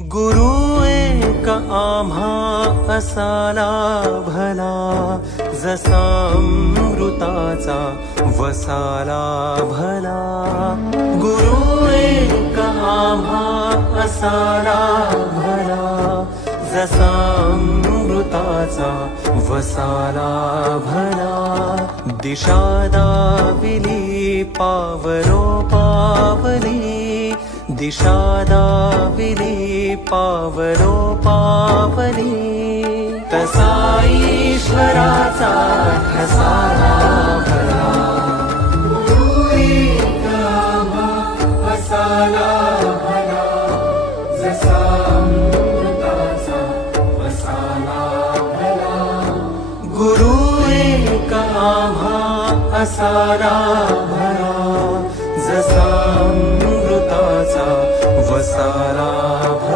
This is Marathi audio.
गुरु एक आम्हा असाला भला, जसा अमृताचा वसाला भला. गुरु एक आम्हा असाला भला, जसा अमृताचा वसाला भला. दिशा दाविली पावलो पावली, दिशा दाविली पावलो पावली. तसा ईश्वराचा ठसाला भला. गुरु एक आम्हा असाला भला, जसा अमृताचा वसाला भला. गुरु एक आम्हा असाला भला, जसा अमृताचा वसाला भला.